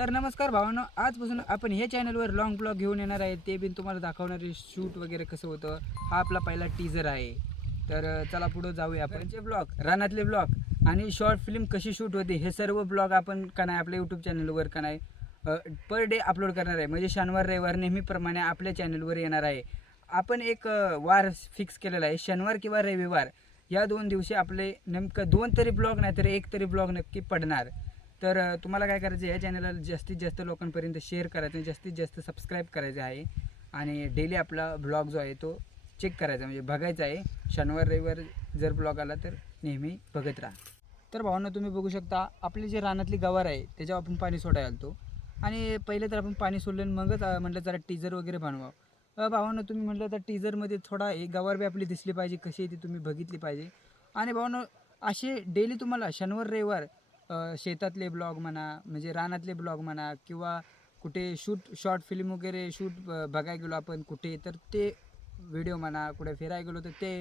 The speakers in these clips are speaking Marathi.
तर नमस्कार भावांनो आजपासून आपण हे चॅनलवर लॉंग ब्लॉग घेऊन येणार आहे. ते बिन तुम्हाला दाखवणारे शूट वगैरे कसं होतं हा आपला पहिला टीजर आहे. तर चला पुढं जाऊया आपण. जे ब्लॉग रानातले ब्लॉग आणि शॉर्ट फिल्म कशी शूट होते हे सर्व ब्लॉग आपण का नाही आपल्या यूट्यूब चॅनलवर का नाही पर डे अपलोड करणार आहे. म्हणजे शनिवार रविवार नेहमीप्रमाणे आपल्या चॅनलवर येणार आहे. आपण एक वार फिक्स केलेला आहे. शनिवार किंवा रविवार या दोन दिवशी आपले नेमकं दोन तरी ब्लॉग नाही तर एक तरी ब्लॉग नक्की पडणार. तर तुम्हाला काय करायचं या चॅनलला जास्तीत जास्त लोकांपर्यंत शेअर करायचं जास्तीत जास्त सबस्क्राईब करायचं आहे. आणि डेली आपला ब्लॉग जो आहे तो चेक करायचा म्हणजे बघायचा आहे. शनिवार रविवार जर ब्लॉग आला तर नेहमी बघत राहा. तर भावांना तुम्ही बघू शकता आपली जे रानातली गवार आहे त्याच्यावर आपण पाणी सोडायला आलतो. आणि पहिले तर आपण पाणी सोडलं आणि मगच म्हटलं जरा टीजर वगैरे बनवा अ, तुम्ही म्हटलं तर टीजरमध्ये थोडा एक गवार बी आपली दिसली पाहिजे कशी आहे ती तुम्ही बघितली पाहिजे. आणि भावांनो असे डेली तुम्हाला शनिवार रविवार शेतातले ब्लॉग म्हणा म्हणजे रानातले ब्लॉग म्हणा किंवा कुठे शूट शॉर्ट फिल्म वगैरे शूट बघायला गेलो आपण कुठे तर ते व्हिडिओ म्हणा कुठे फिरायला गेलो तर ते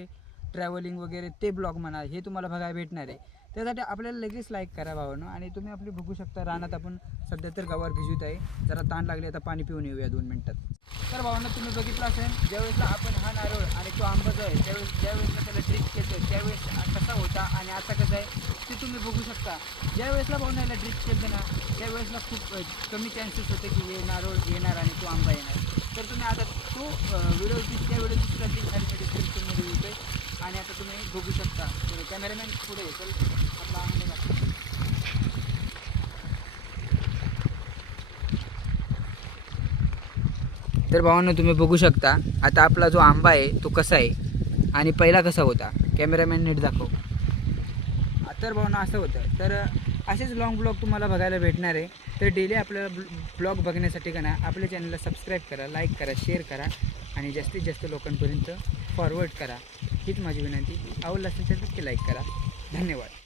ट्रॅव्हलिंग वगैरे ते ब्लॉग म्हणा हे तुम्हाला बघायला भेटणार आहे. त्यासाठी आपल्याला लगेच लाईक करा भावानं आणि तुम्ही आपली बघू शकता रानात आपण सध्या तर गावावर भिजूत आहे. जरा ताण लागले आता पाणी पिऊन येऊया दोन मिनटात. तर भावांना तुम्ही बघितलं असेल ज्यावेळेसला आपण हा नारळ आणि तो आंबा जो आहे त्यावेळेस ज्यावेळेसला त्याला ड्रिप केलं त्यावेळेस कसा होता आणि आता कसं आहे ते तुम्ही बघू शकता. ज्या वेळेसला याला ड्रिप केलं ना त्यावेळेसला खूप कमी चान्सेस होते की हे नारळ येणार आणि तो आंबा येणार. तर तुम्ही आता तो व्हिडिओ त्या व्हिडिओची सुद्धा डिस्क्रिप्शनमध्ये येतो आणि आता तुम्ही बघू शकता कॅमेरामॅन पुढे तर आपला आंबा तर भावांनो तुम्ही बघू शकता आता आपला जो आंबा आहे तो कसा आहे? आणि पहिला कसा होता? कॅमेरामॅन नीट दाखव. तर भावना असं होतं. तर असेच लॉंग ब्लॉग तुम्हाला बघायला भेटणार आहे. तर डेली आपल्याला ब्लॉग बघण्यासाठी का ना आपल्या चॅनलला सबस्क्राईब करा लाईक करा शेअर करा. आणि जास्तीत जास्त लोकांपर्यंत फॉरवर्ड करा. हीच माझी विनंती. आवडलं असेल तर नक्की लाईक करा. धन्यवाद.